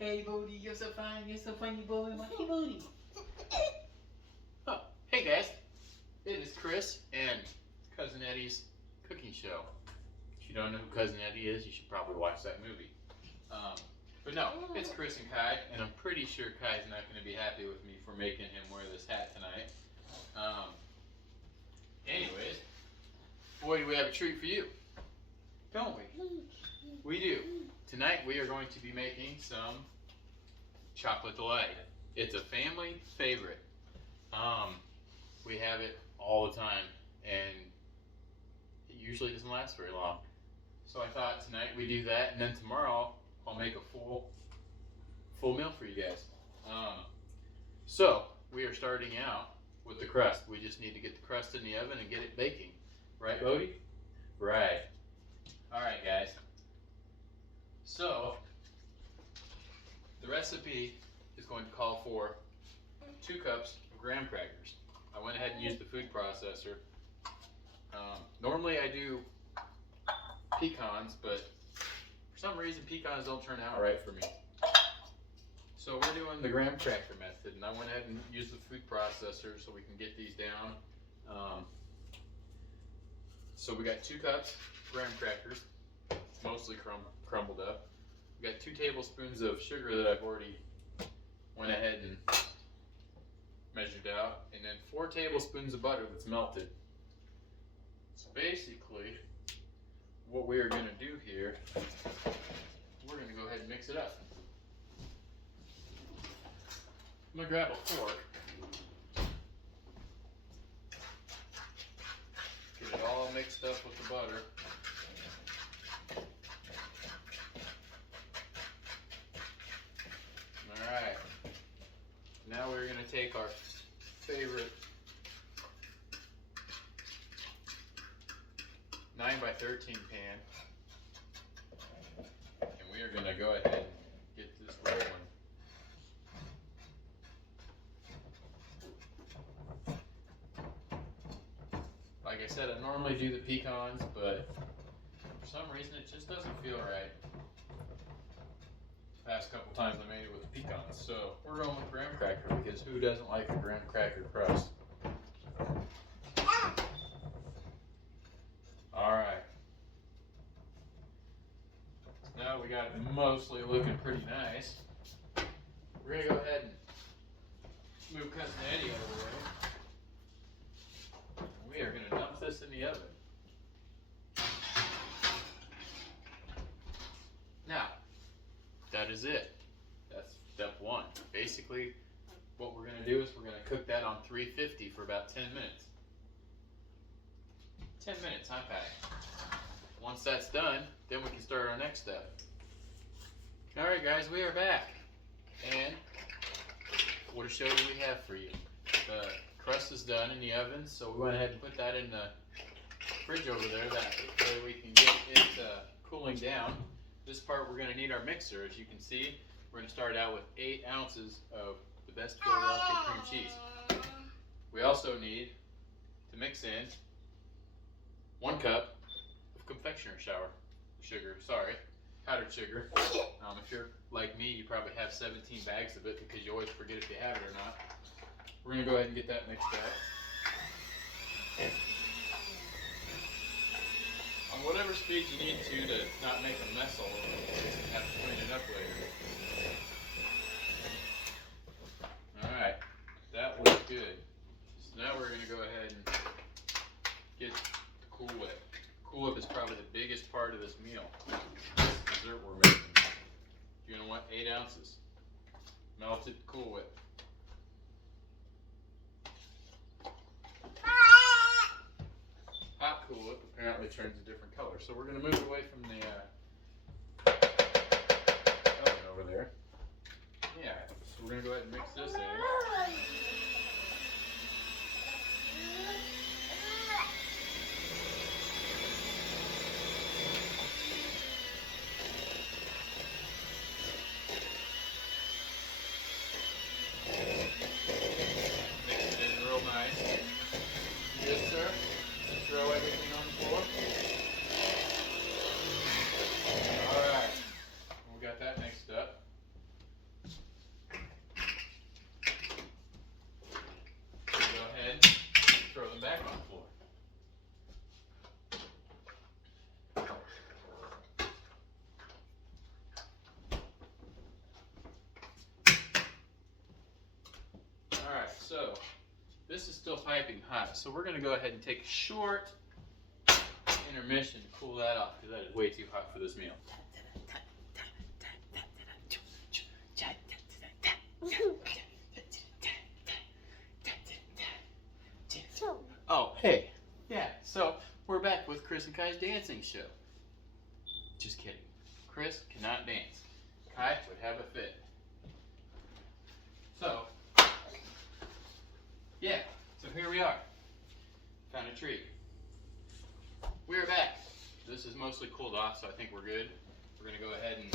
Hey, Bodie, you're so fine. You're so funny, boy. Hey, Bodie. Oh, hey, guys. It is Chris and Cousin Eddie's cooking show. If you don't know who Cousin Eddie is, you should probably watch that movie. But no, it's Chris and Kai, and I'm pretty sure Kai's not going to be happy with me for making him wear this hat tonight. Anyways, boy, do we have a treat for you, don't we? We do. Tonight we are going to be making some chocolate delight. It's a family favorite. We have it all the time, and it usually doesn't last very long. So I thought tonight we do that, and then tomorrow I'll make a full meal for you guys. So we are starting out with the crust. We just need to get the crust in the oven and get it baking. Right, Bodie? Right. All right, guys. So the recipe is going to call for 2 cups of graham crackers. I went ahead and used the food processor. Normally I do pecans, but for some reason pecans don't turn out right for me. So we're doing the graham cracker method, and I went ahead and used the food processor so we can get these down. So we got 2 cups graham crackers, mostly crumbled up. We got 2 tablespoons of sugar that I've already went ahead and measured out, and then 4 tablespoons of butter that's melted. So basically, what we are going to do here, we're going to go ahead and mix it up. I'm going to grab a fork, get it all mixed up with the butter. Alright, now we're going to take our favorite 9x13 pan, and we are going to go ahead and get this rolling. Like I said, I normally do the pecans, but for some reason it just doesn't feel right. Past couple times I made it with the pecans, so we're going with graham cracker because who doesn't like a graham cracker crust? Alright. Now we got it mostly looking pretty nice. We're going to go ahead and move Cousin Eddie out of the way. We are going to dump this in the oven. Now, that is it. That's step 1. Basically, what we're going to do is we're going to cook that on 350 for about 10 minutes. 10 minutes, huh, Patty? Once that's done, then we can start our next step. Alright guys, we are back. And what a show do we have for you? The crust is done in the oven, so we went ahead and put that in the fridge over there. That way we can get it cooling down. This part we're going to need our mixer. As you can see, we're going to start out with 8 ounces of the best Philadelphia cream cheese. We also need to mix in 1 cup of confectioner sugar, powdered sugar. If you're like me, you probably have 17 bags of it because you always forget if you have it or not. We're going to go ahead and get that mixed up. On whatever speed you need to not make a mess all over the place and have to clean it up later. Alright, that looks good. So now we're going to go ahead and get the Cool Whip. Cool Whip is probably the biggest part of this meal. This dessert we're making. You're going to want 8 ounces. Melted Cool Whip. Hot Cool Whip apparently turns a different color. So we're going to move away from the oven over there. Yeah, so we're going to go ahead and mix this in. Throw everything on the floor. Alright, we got that mixed up. so this is still piping hot. So we're going to go ahead and take a short intermission to cool that off because that is way too hot for this meal. Oh, hey. Yeah, so we're back with Chris and Kai's dancing show. Just kidding. Chris cannot dance. Kai would have a fit. So, yeah, so here we are. Found a treat. We're back. This is mostly cooled off, so I think we're good. We're going to go ahead and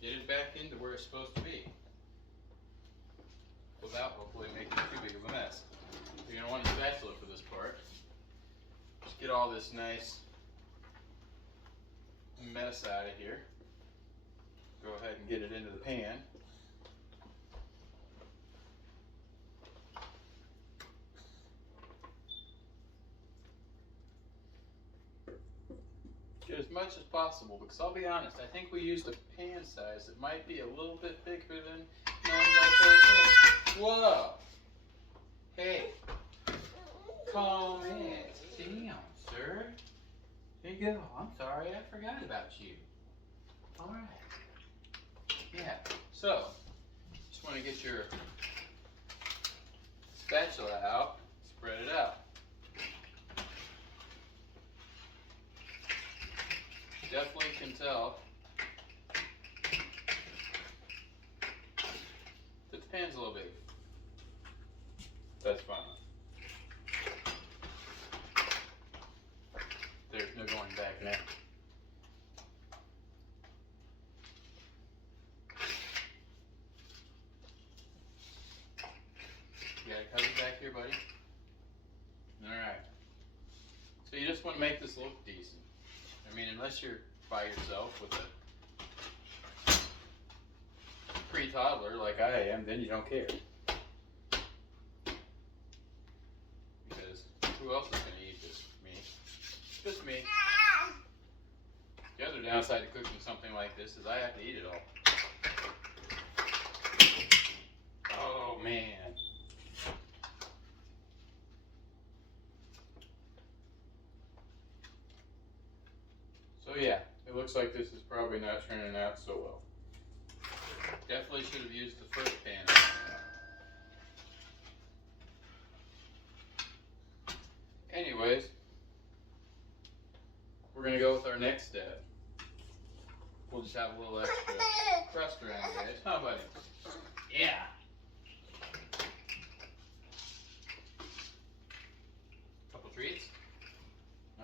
get it back into where it's supposed to be without hopefully making too big of a mess. You're going to want a spatula for this part. Just get all this nice mess out of here. Go ahead and get it into the pan. Get as much as possible, because I'll be honest, I think we used a pan size that might be a little bit bigger than 9 by 13. Whoa! Hey, calm it. Sit down, sir. There you go. I'm sorry, I forgot about you. All right. Yeah. So, just want to get your spatula out, spread it out. Definitely can tell that the pan's a little big. That's fine. There's no going back now. You got it covered back here, buddy? Alright. So you just want to make this look decent. I mean, unless you're by yourself with a pre-toddler like I am, then you don't care. Because who else is going to eat this? Me. Just me. The other downside to cooking something like this is I have to eat it all. Oh, man. So yeah, it looks like this is probably not turning out so well. Definitely should have used the first pan. Anyways, we're going to go with our next step. We'll just have a little extra crust around the edge. Huh, buddy? Yeah. Couple treats.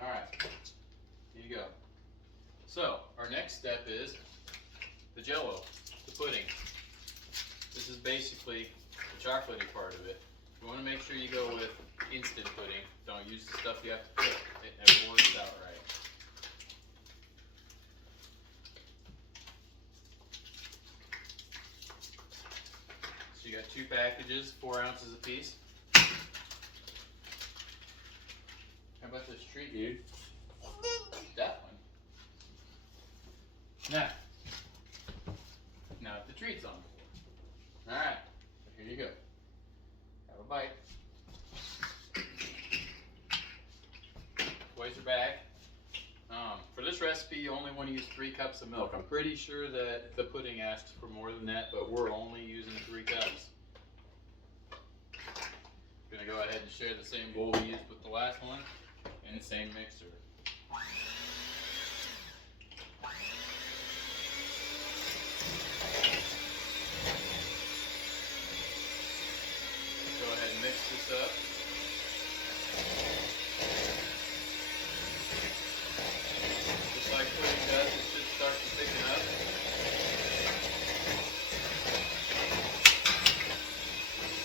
Alright. Here you go. So, our next step is the jello, the pudding. This is basically the chocolatey part of it. You want to make sure you go with instant pudding. Don't use the stuff you have to cook. It never works out right. So you got 2 packages, 4 ounces a piece. How about this treat, dude? That one. Now the treat's on the floor. Alright, so here you go. Have a bite. Toys are back. For this recipe, you only want to use 3 cups of milk. I'm pretty sure that the pudding asks for more than that, but we're only using 3 cups. I'm going to go ahead and share the same bowl we used with the last one and the same mixer. Go ahead and mix this up. Just like pudding does, it should start to thicken up.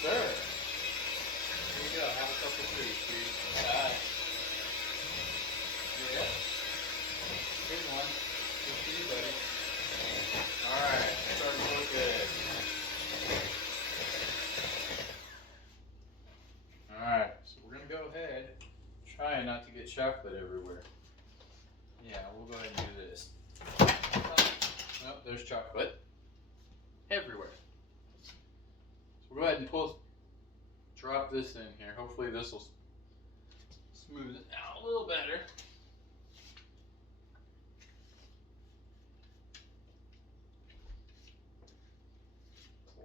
Sir, here you go. Have a couple of treats, dude. Yeah. Here's one. Good for you, buddy. Alright, starting to look good. Alright, so we're going to go ahead, try not to get chocolate everywhere. Yeah, we'll go ahead and do this. Oh, there's chocolate. everywhere. So we'll go ahead and drop this in here. Hopefully this will smooth it out a little better.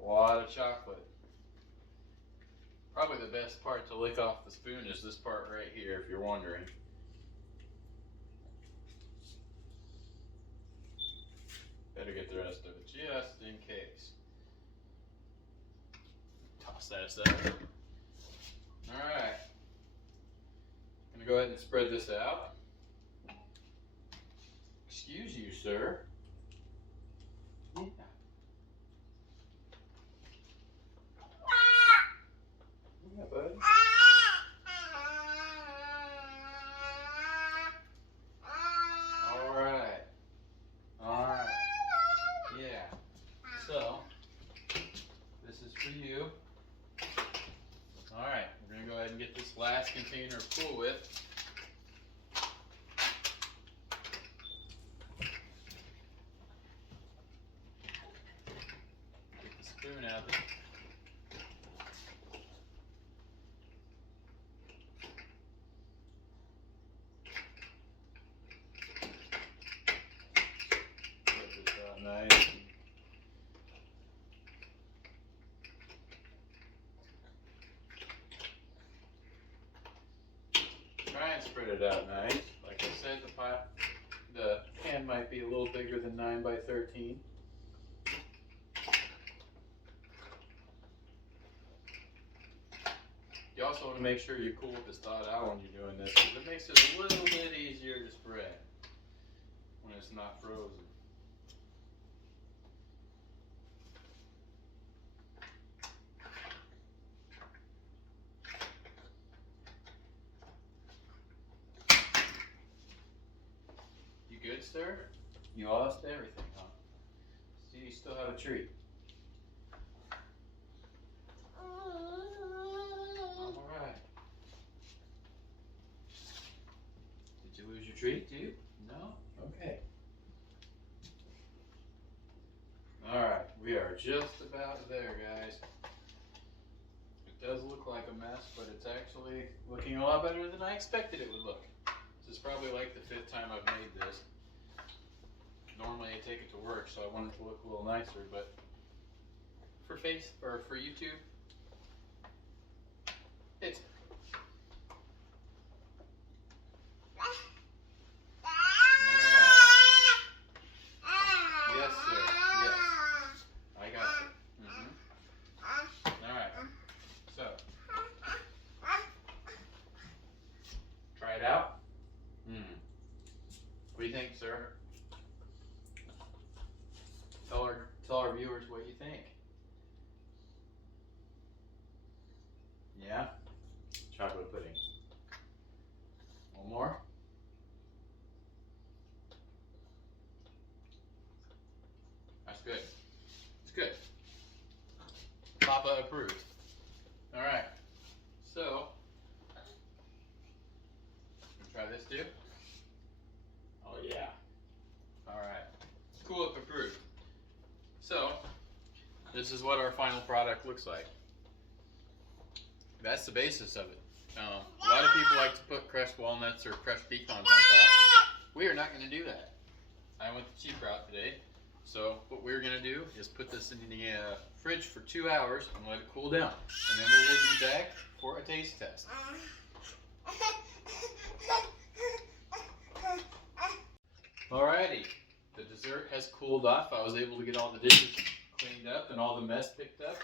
A lot of chocolate. Probably the best part to lick off the spoon is this part right here, if you're wondering. Better get the rest of it just in case. Toss that aside. Alright. I'm going to go ahead and spread this out. Excuse you, sir. Yeah. Yeah, bud. Alright. Alright. Yeah. So, this is for you. Alright, we're going to go ahead and get this last container of Cool Whip. Get the spoon out of it. Put this out nice. Try and spread it out nice. Like I said, the can might be a little bigger than 9 by 13. You also want to make sure your Cool Whip is thawed out when you're doing this, because it makes it a little bit easier to spread when it's not frozen. You good, sir? You lost everything, huh? See, you still have a treat. Alright. Did you lose your treat too? No? Okay. Alright, we are just about there, guys. It does look like a mess, but it's actually looking a lot better than I expected it would look. This is probably like the 5th time I've made this. Normally I take it to work, so I want it to look a little nicer, but for YouTube, it's yes, sir. Yes. I got you. Alright. So try it out. What do you think, sir? Tell our viewers what you think. Yeah? Chocolate pudding. One more? That's good. It's good. Papa approved. Alright. So, try this too? Oh yeah. Alright. Cool Whip approved. So, this is what our final product looks like. That's the basis of it. A lot of people like to put crushed walnuts or crushed pecans on top. We are not going to do that. I went the cheap route today. So what we're going to do is put this in the fridge for 2 hours and let it cool down. And then we'll be back for a taste test. Alrighty. The dessert has cooled off. I was able to get all the dishes cleaned up and all the mess picked up.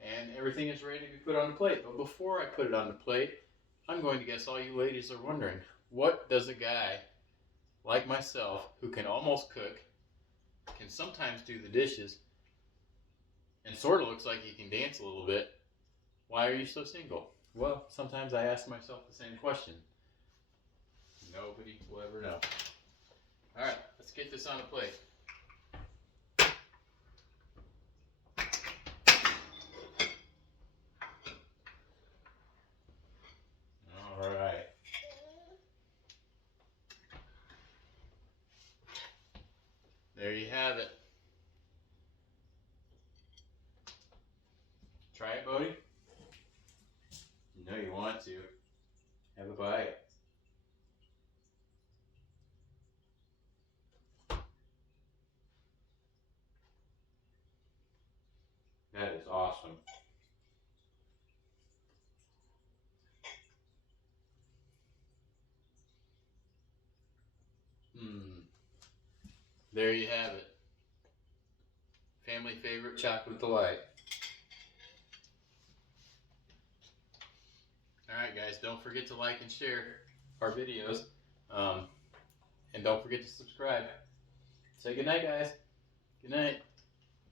And everything is ready to be put on the plate. But before I put it on the plate, I'm going to guess all you ladies are wondering, what does a guy like myself, who can almost cook, can sometimes do the dishes, and sort of looks like he can dance a little bit, why are you so single? Well, sometimes I ask myself the same question. Nobody will ever know. Alright, let's get this on the plate. Alright. There you have it. Bodie? You know you want to. Have a bite. That is awesome. There you have it. Family favorite chocolate delight. Alright guys, don't forget to like and share our videos. And don't forget to subscribe. Say goodnight guys. Good night.